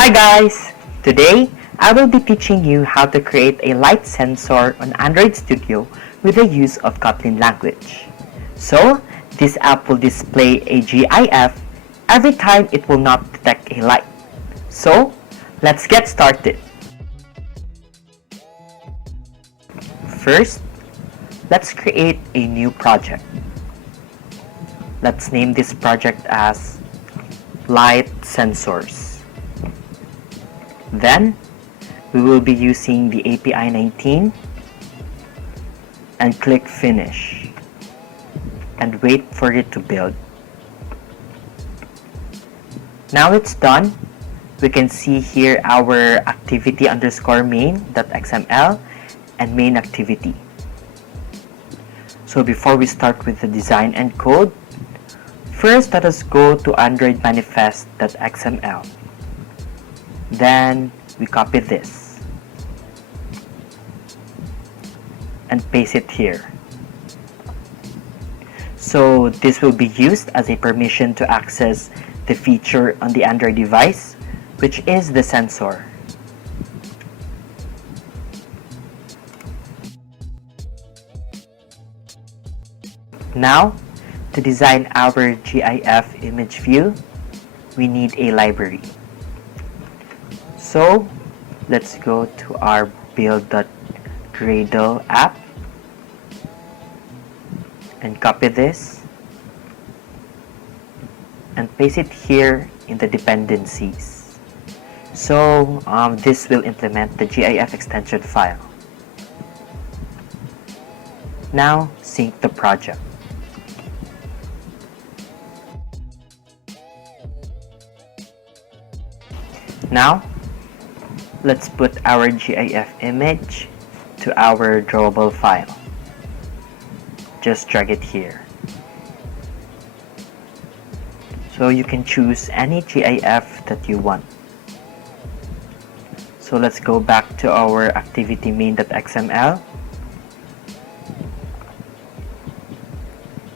Hi guys! Today, I will be teaching you how to create a light sensor on Android Studio with the use of Kotlin language. So, this app will display a GIF every time it will not detect a light. So, let's get started. First, let's create a new project. Let's name this project as Light Sensors. Then, we will be using the API 19 and click Finish and wait for it to build. Now it's done. We can see here our activity underscore main.xml and main activity. So before we start with the design and code, first let us go to Android manifest.xml. Then we copy this and paste it here. So this will be used as a permission to access the feature on the Android device, which is the sensor. Now, to design our GIF image view, we need a library. So, let's go to our build.gradle app and copy this and paste it here in the dependencies. So, this will implement the GIF extension file. Now, sync the project. Now, let's put our GIF image to our drawable file. Just drag it here. So you can choose any GIF that you want. So let's go back to our activity main.xml.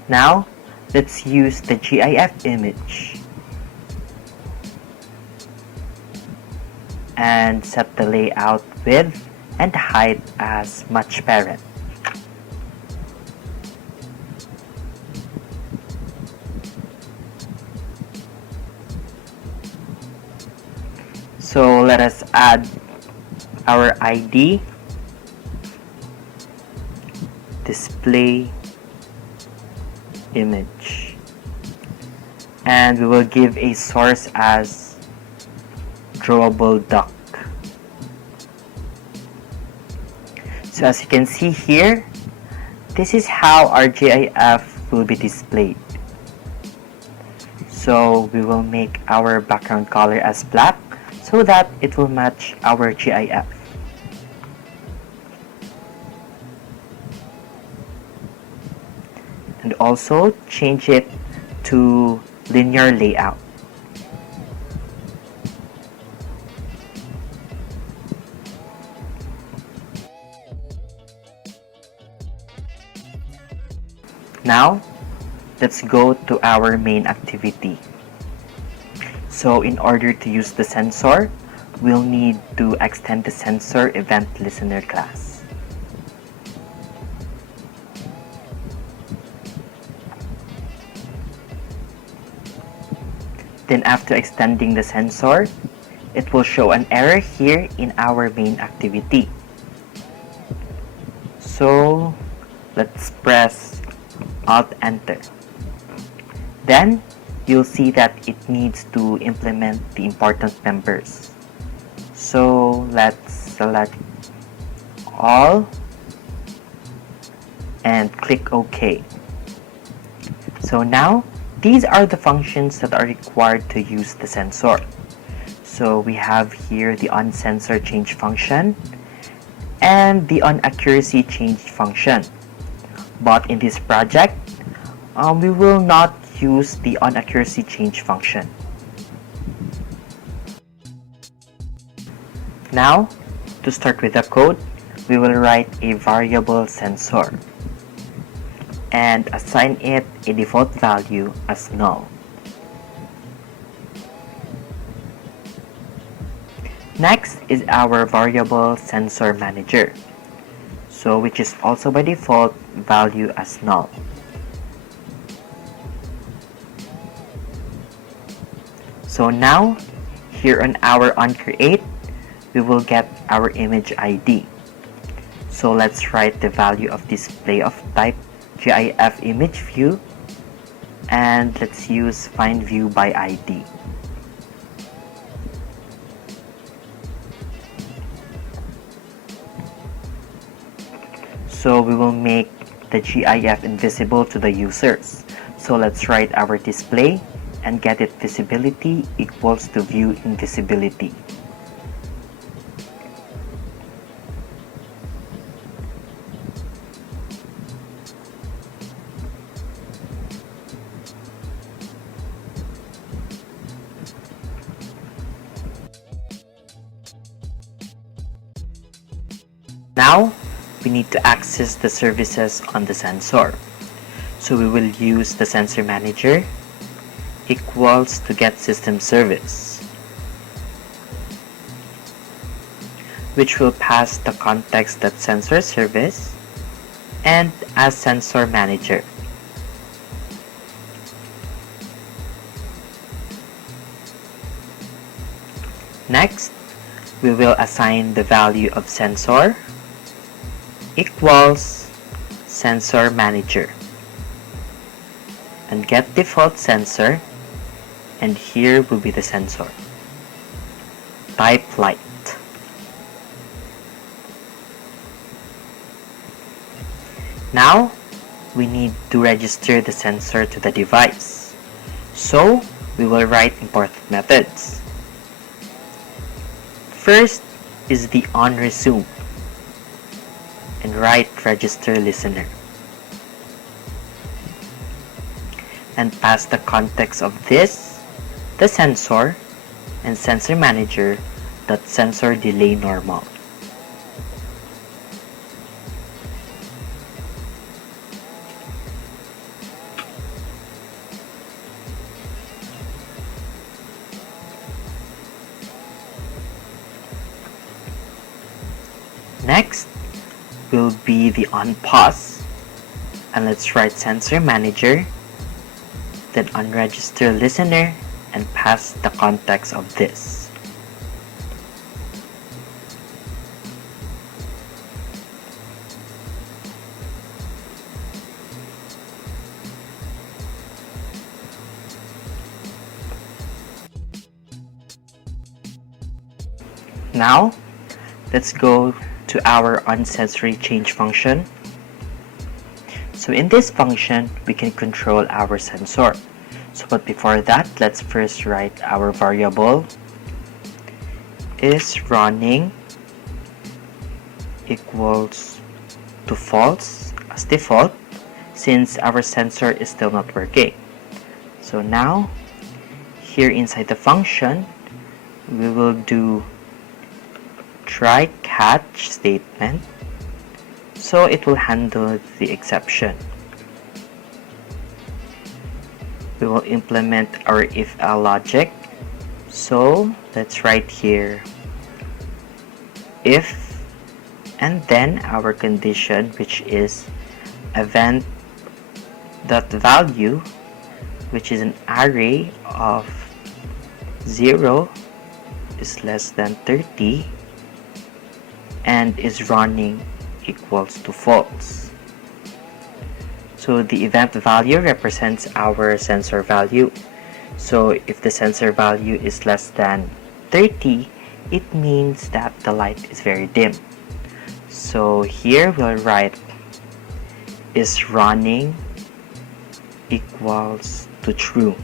Now, let's use the GIF image and set the layout width and height as match parent. So let us add our ID, display image, and we will give a source as drawable duck. So as you can see here, this is how our GIF will be displayed. So we will make our background color as black so that it will match our GIF. And also change it to linear layout. Now, let's go to our main activity. So in order to use the sensor, we'll need to extend the sensor event listener class. Then after extending the sensor, it will show an error here in our main activity. So let's press Alt-Enter. Then, you'll see that it needs to implement the important members. So, let's select all and click OK. So now, these are the functions that are required to use the sensor. So we have here the onSensor change function and the onAccuracy change function. But in this project, we will not use the onAccuracy change function. Now, to start with the code, we will write a variable sensor and assign it a default value as null. Next is our variable sensor manager, so which is also by default value as null. So now, here on our onCreate, we will get our image ID. So let's write the value of display of type GIF image view, and let's use find view by ID. So we will make the GIF invisible to the users. So let's write our display and get it visibility equals to view invisibility. Now, we need to access the services on the sensor. So we will use the sensor manager equals to get system service, which will pass the context.sensor service and as sensor manager. Next, we will assign the value of sensor equals sensor manager and get default sensor, and here will be the sensor type light. Now we need to register the sensor to the device, so we will write important methods. First is the onResume and write register listener and pass the context of this, the sensor, and sensor manager dot sensor delay normal. Next will be the onPause, and let's write sensor manager, then onRegister listener, and pass the context of this. Now, let's go to our onSensory change function. So in this function, we can control our sensor. So but before that, let's first write our variable is running equals to false as default, since our sensor is still not working. So now, here inside the function, we will do try catch statement, so it will handle the exception. We will implement our if-else logic, so let's write here if, and then our condition, which is event.value, which is an array of 0 is less than 30 and is running equals to false. So the event value represents our sensor value. So if the sensor value is less than 30, it means that the light is very dim. So here we'll write is running equals to true.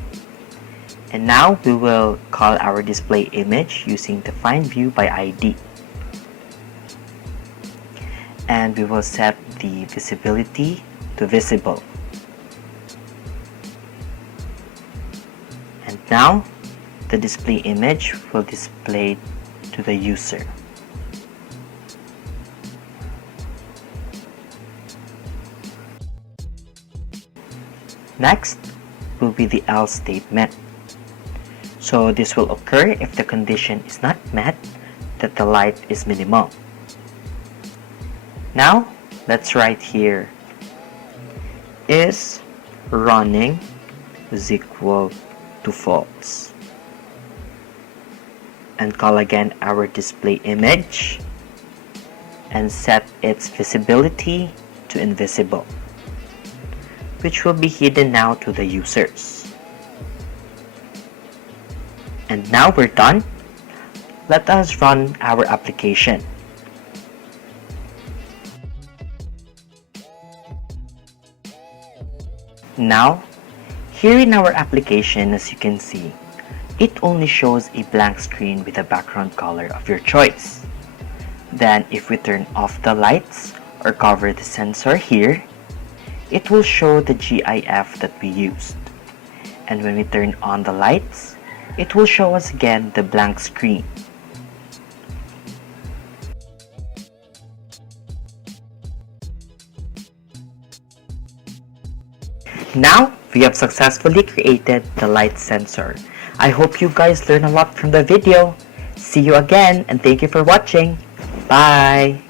And now we will call our display image using the find view by ID. And we will set the visibility to visible. And now the display image will display to the user. Next will be the else statement. So this will occur if the condition is not met, that the light is minimal. Now, let's write here is running is equal to false. And call again our display image and set its visibility to invisible, which will be hidden now to the users. And now we're done. Let us run our application. Now, here in our application, as you can see, it only shows a blank screen with a background color of your choice. Then if we turn off the lights or cover the sensor here, it will show the GIF that we used. And when we turn on the lights, it will show us again the blank screen. Now, we have successfully created the light sensor. I hope you guys learned a lot from the video. See you again and thank you for watching. Bye!